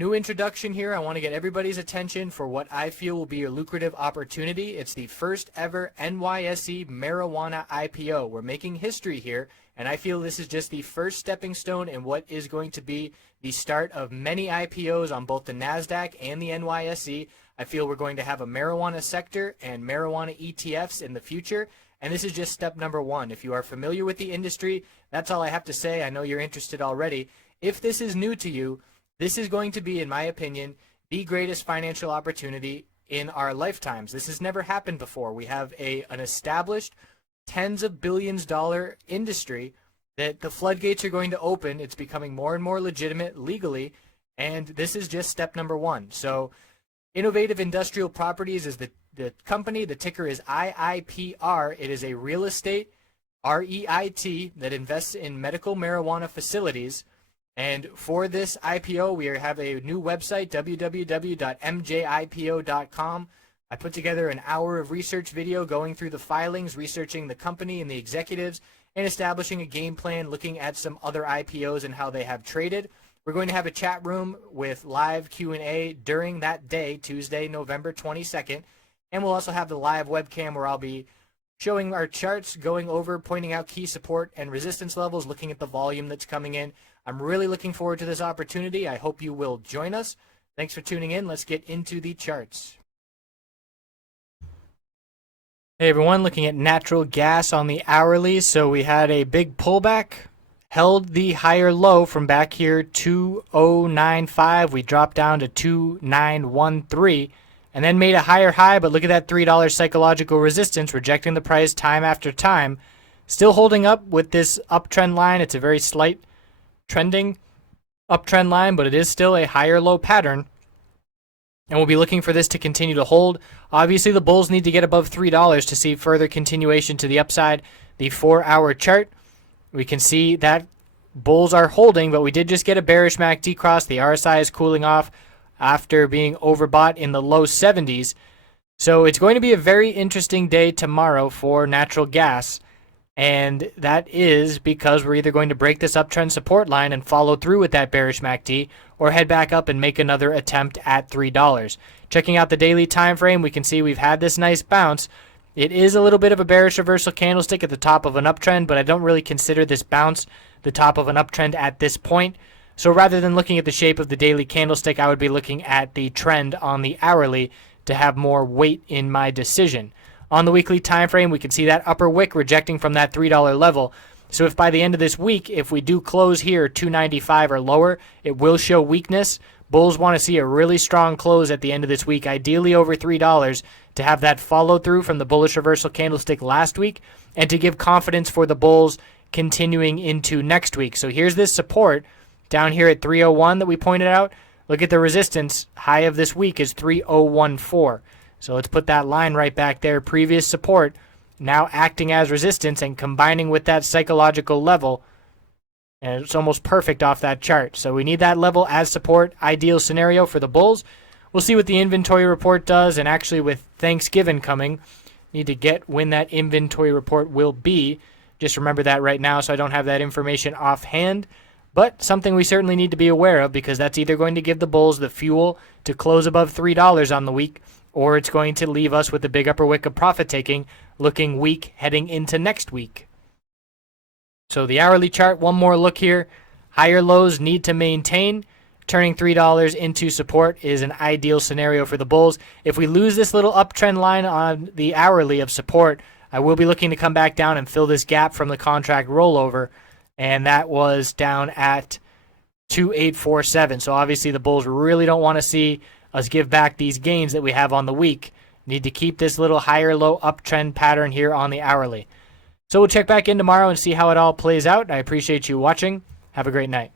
New introduction here. I want to get everybody's attention for what I feel will be a lucrative opportunity. It's the first ever NYSE marijuana IPO. We're making history here, and I feel this is just the first stepping stone in what is going to be the start of many IPOs on both the Nasdaq and the NYSE. I feel we're going to have a marijuana sector and marijuana ETFs in the future, and this is just step number one. If you are familiar with the industry, that's all I have to say. I know you're interested already. If this is new to you, this is going to be, in my opinion, the greatest financial opportunity in our lifetimes. This has never happened before. We have an established tens of billions dollar industry that the floodgates are going to open. It's becoming more and more legitimate legally, and this is just step number one. So Innovative Industrial Properties is the company. The ticker is IIPR. It is a real estate REIT that invests in medical marijuana facilities. And for this IPO, we have a new website, www.mjipo.com. I put together an hour of research video going through the filings, researching the company and the executives, and establishing a game plan, looking at some other IPOs and how they have traded. We're going to have a chat room with live Q&A during that day, Tuesday, November 22nd. And we'll also have the live webcam where I'll be showing our charts, going over, pointing out key support and resistance levels, looking at the volume that's coming in. I'm really looking forward to this opportunity. I hope you will join us. Thanks for tuning in. Let's get into the charts. Hey everyone, looking at natural gas on the hourly. So we had a big pullback, held the higher low from back here, 2095. We dropped down to 2913 and then made a higher high. But look at that $3 psychological resistance, rejecting the price time after time. Still holding up with this uptrend line. It's a very slight trending uptrend line, but it is still a higher low pattern, and we'll be looking for this to continue to hold. Obviously the bulls need to get above $3 to see further continuation to the upside. The 4-hour chart, we can see that bulls are holding, but we did just get a bearish MACD cross. The RSI is cooling off after being overbought in the low 70s. So it's going to be a very interesting day tomorrow for natural gas. And that is because we're either going to break this uptrend support line and follow through with that bearish MACD, or head back up and make another attempt at $3. Checking out the daily time frame, we can see we've had this nice bounce. It is a little bit of a bearish reversal candlestick at the top of an uptrend, but I don't really consider this bounce the top of an uptrend at this point. So rather than looking at the shape of the daily candlestick, I would be looking at the trend on the hourly to have more weight in my decision. On the weekly time frame, we can see that upper wick rejecting from that $3 level. So if by the end of this week, if we do close here 295 or lower, it will show weakness. Bulls want to see a really strong close at the end of this week, ideally over $3, to have that follow through from the bullish reversal candlestick last week and to give confidence for the bulls continuing into next week. So here's this support down here at 301 that we pointed out. Look at the resistance. High of this week is 3014. So let's put that line right back there. Previous support now acting as resistance and combining with that psychological level. And it's almost perfect off that chart. So we need that level as support. Ideal scenario for the bulls. We'll see what the inventory report does. And actually with Thanksgiving coming, need to get when that inventory report will be. Just remember that right now so I don't have that information offhand. But something we certainly need to be aware of, because that's either going to give the bulls the fuel to close above $3 on the week, or it's going to leave us with a big upper wick of profit taking, looking weak heading into next week. So the hourly chart, one more look here. Higher lows need to maintain. Turning $3 into support is an ideal scenario for the bulls. If we lose this little uptrend line on the hourly of support, I will be looking to come back down and fill this gap from the contract rollover. And that was down at 2847. So obviously the bulls really don't want to see us give back these gains that we have on the week. Need to keep this little higher low uptrend pattern here on the hourly. So we'll check back in tomorrow and see how it all plays out. I appreciate you watching. Have a great night.